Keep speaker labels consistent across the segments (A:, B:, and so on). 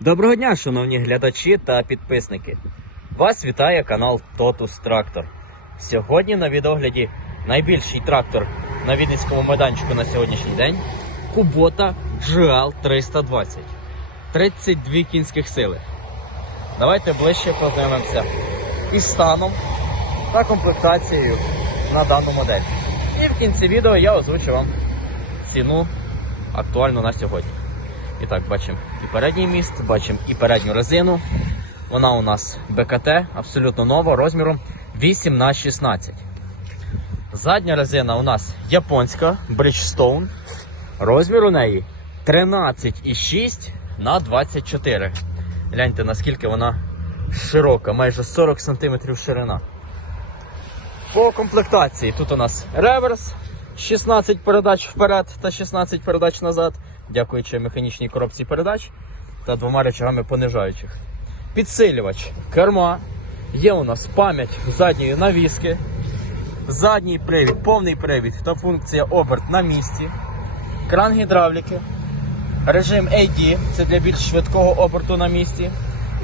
A: Доброго дня, шановні глядачі та підписники. Вас вітає канал Totus Tractor. Сьогодні на відогляді найбільший трактор на Вінницькому майданчику на сьогоднішній день Kubota GL 320. 32 кінських сили. Давайте ближче познайомимося із станом та комплектацією на дану модель. І в кінці відео я озвучу вам ціну актуальну на сьогодні. І так, бачимо і передній міст, бачимо і передню резину. Вона у нас БКТ, абсолютно нова, розміром 8 на 16. Задня резина у нас японська Bridgestone. Розмір у неї 13,6 на 24. Гляньте, наскільки вона широка, майже 40 см ширина. По комплектації тут у нас реверс, 16 передач вперед та 16 передач назад, дякуючи механічній коробці передач та двома речагами понижаючих. Підсилювач керма. Є у нас пам'ять задньої навіски, задній привід, повний привід та функція оберт на місці, кран гідравліки, режим AD це для більш швидкого оберту на місці.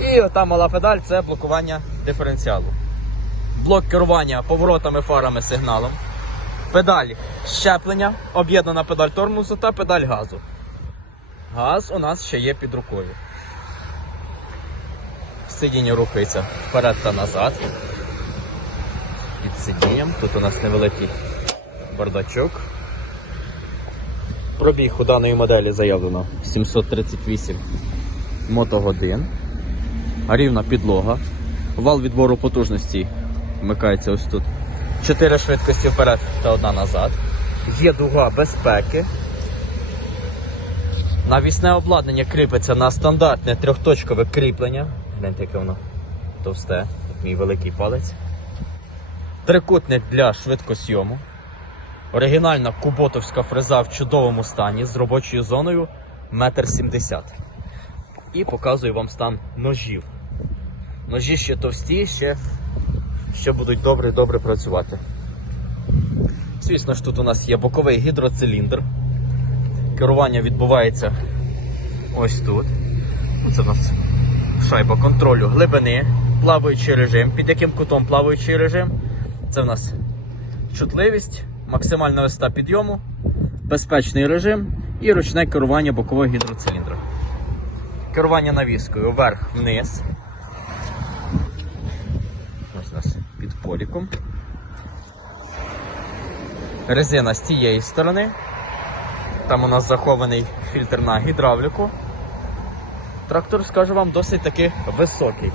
A: І ота мала педаль це блокування диференціалу блок керування поворотами, фарами, сигналом, педалі щеплення, об'єднана педаль тормозу та педаль газу. Газ у нас ще є під рукою. Сидіння рухається вперед та назад. Під сидінням. Тут у нас невеликий бардачок. Пробіг у даної моделі заявлено 738 мотогодин. Рівна підлога. Вал відбору потужності вмикається ось тут. Чотири швидкості вперед та одна назад. Є дуга безпеки. Навісне обладнання кріпиться на стандартне трьохточкове кріплення. Гляньте, яке воно товсте, як мій великий палець. Трикутник для швидкосйому. Оригінальна куботовська фреза в чудовому стані з робочою зоною 1,70 м. І показую вам стан ножів. Ножі ще товсті, ще, ще будуть добре-добре працювати. Звісно ж, тут у нас є боковий гідроциліндр. Керування відбувається ось тут. Це у нас шайба контролю глибини, плаваючий режим. Під яким кутом плаваючий режим? Це в нас чутливість, максимальна висота підйому, безпечний режим і ручне керування бокового гідроциліндра. Керування навіскою вверх-вниз. Ось у нас під поліком. Резина з цієї сторони. Там у нас захований фільтр на гідравліку. Трактор, скажу вам, досить таки високий.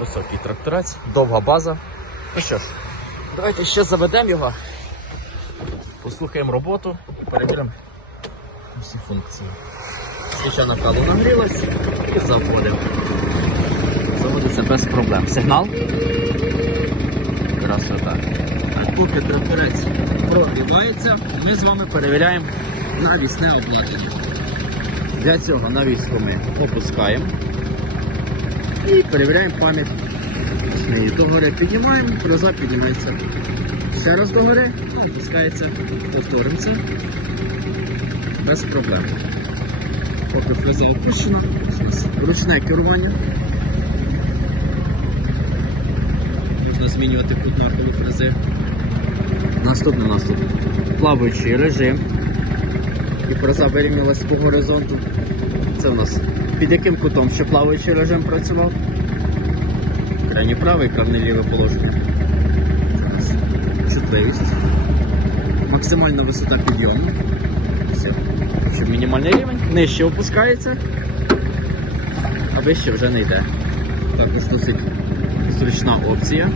A: Високий тракторець, довга база. Ну що ж, давайте ще заведемо його, послухаємо роботу і перевіримо всі функції. Свіча накалу нагрілась і заводимо. Заводиться без проблем. Сигнал. Красота. Поки тракторець прогрівається, ми з вами перевіряємо навісне обладнання. Для цього навіску ми опускаємо і перевіряємо пам'ять. Догори піднімаємо, фреза піднімається. Ще раз догори, опускається, повторимо це. Без проблем. Поки фреза опущена, ручне керування. Можна змінювати кут нахилу фрези. Наступне наступне. Плаваючий режим. І фреза вирівнялась по горизонту. Це у нас під яким кутом ще плаваючий режим працював. Крайній правий, крайнє ліве положення. Чутливість. Максимальна висота підйому. Все. Щоб мінімальний рівень. Нижче опускається, а вище вже не йде. Також досить зручна опція.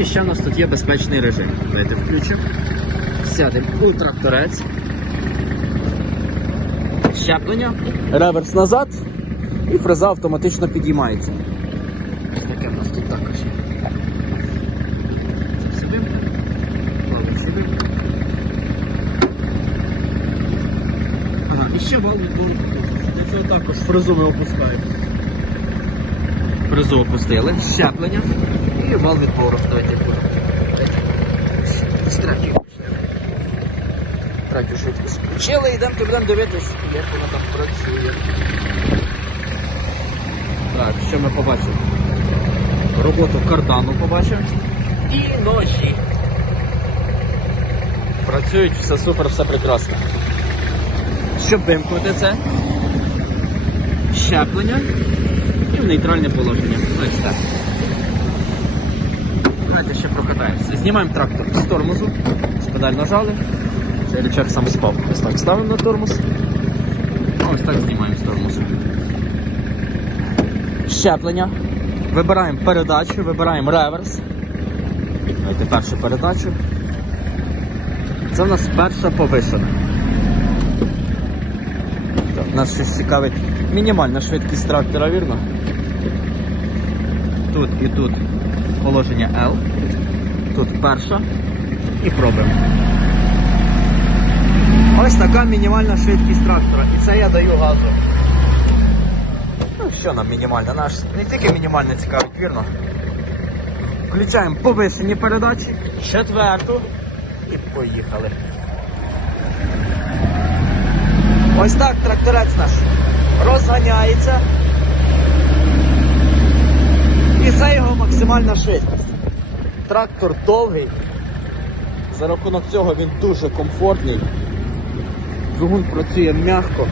A: І ще в нас тут є безпечний режим. Давайте включимо. Сядемо у тракторець. Щеплення, реверс назад і фреза автоматично підіймається. Таке в нас тут також є. Сюди. Сюди. Ага, і ще вал відбору. Для цього також фрезу ми опускаємо. Фрезу опустили, щеплення і вал відбору. Давайте будемо. Стрелки. третю швидкість включили, йдемо будемо дивитись, як воно там працює. Так, що ми побачимо? Роботу кардану побачимо. І ножі. Працюють, все супер, все прекрасно. Щоб вимкнути це, щеплення і в нейтральне положення. Ось так. Давайте ще прокатаємося. Знімаємо трактор з тормозу, педаль нажали. Рычаг сам спав. Ось так ставимо на тормоз. Ось так знімаємо з тормозу. Щеплення. Вибираємо передачу, вибираємо реверс. Давайте першу передачу. Це в нас перша повишена. Так, нас щось цікавить мінімальна швидкість трактора, вірно? Тут і тут положення L. Тут перша. І пробуємо. Ось така мінімальна швидкість трактора. І це я даю газу. Ну, що нам мінімальна? Наш не тільки мінімальна цікавить, вірно. Включаємо повишені передачі, четверту і поїхали. Ось так тракторець наш розганяється. І це його максимальна швидкість. Трактор довгий. За рахунок цього він дуже комфортний. Двигун працює м'яко.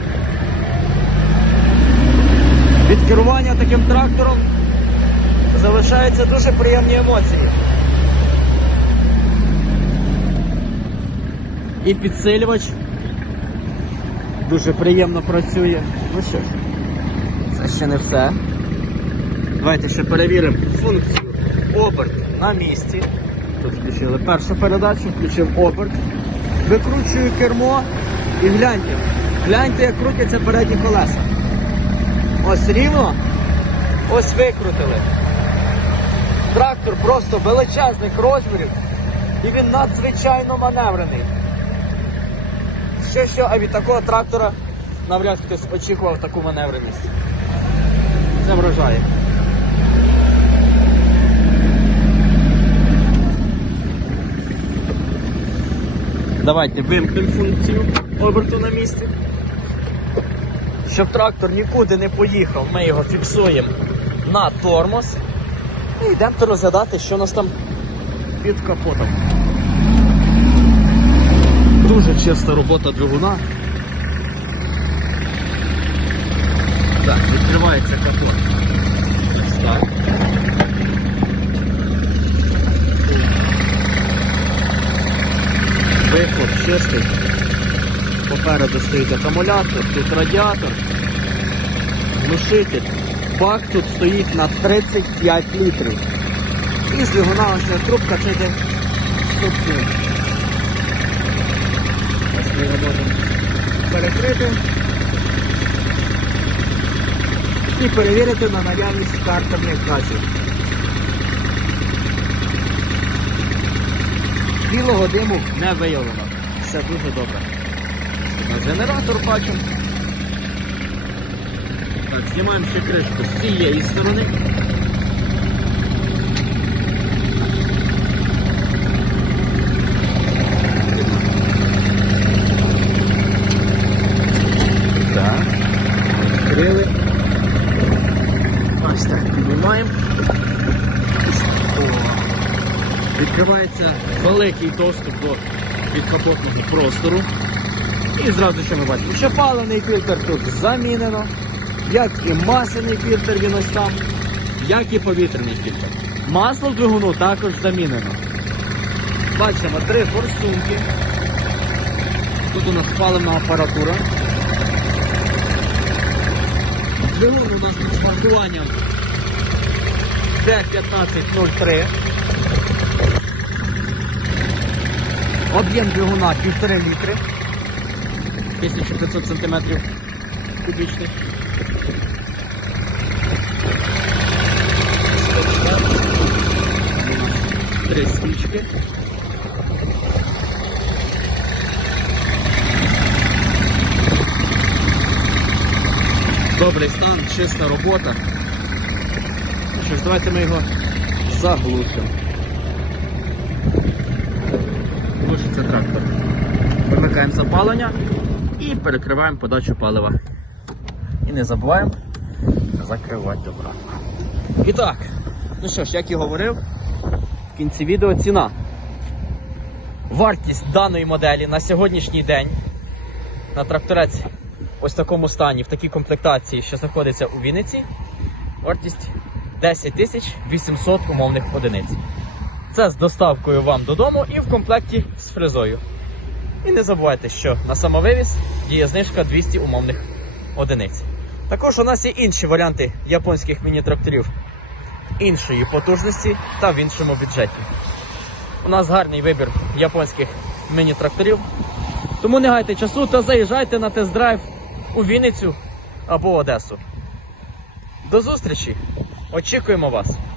A: Від керування таким трактором залишаються дуже приємні емоції. І підсилювач дуже приємно працює. Ну що ж, це ще не все. Давайте ще перевіримо функцію оберт на місці. Тут включили першу передачу, включив оберт. Викручую кермо і гляньте. Гляньте, як крутяться передні колеса. Ось рівно. Ось викрутили. Трактор просто величезних розмірів і він надзвичайно маневрений. Що що, а від такого трактора навряд хтось очікував таку маневреність. Це вражає. Давайте вимкнемо функцію оберту на місці. Щоб трактор нікуди не поїхав, ми його фіксуємо на тормоз і йдемо розглядати, що у нас там під капотом. Дуже чиста робота двигуна. Так, відкривається капот. Ось так. Вихлоп чистий. Попереду стоїть акумулятор, тут радіатор, глушитель. Бак тут стоїть на 35 літрів. І з двигуна ось трубка це йде можемо перекрити і перевірити на наявність картерних газів. Білого диму не виявлено. Все дуже добре. Генератор бачимо. Так, знімаємо ще кришку з цієї сторони. Так. Ось так піднімаємо. Відкривається великий доступ до підкапотного простору. І зразу що ми бачимо, що паливний фільтр тут замінено, як і масляний фільтр він ось там, як і повітряний фільтр. Масло в двигуну також замінено. Бачимо три форсунки. Тут у нас паливна апаратура. Двигун у нас з маркуванням D1503. Об'єм двигуна 1,5 літри. 1500 см кубічних. Три свічки. Добрий стан, чиста робота. Що ж, давайте ми його заглушимо. Глушиться трактор. Вимикаємо. запалення і перекриваємо подачу палива. І не забуваємо закривати добра. І так, ну що ж, як і говорив, в кінці відео ціна. Вартість даної моделі на сьогоднішній день на тракторець ось в такому стані, в такій комплектації, що знаходиться у Вінниці, вартість 10 тисяч 800 умовних одиниць. Це з доставкою вам додому і в комплекті з фрезою. І не забувайте, що на самовивіз діє знижка 200 умовних одиниць. Також у нас є інші варіанти японських міні-тракторів іншої потужності та в іншому бюджеті. У нас гарний вибір японських міні-тракторів. Тому не гайте часу та заїжджайте на тест-драйв у Вінницю або Одесу. До зустрічі! Очікуємо вас!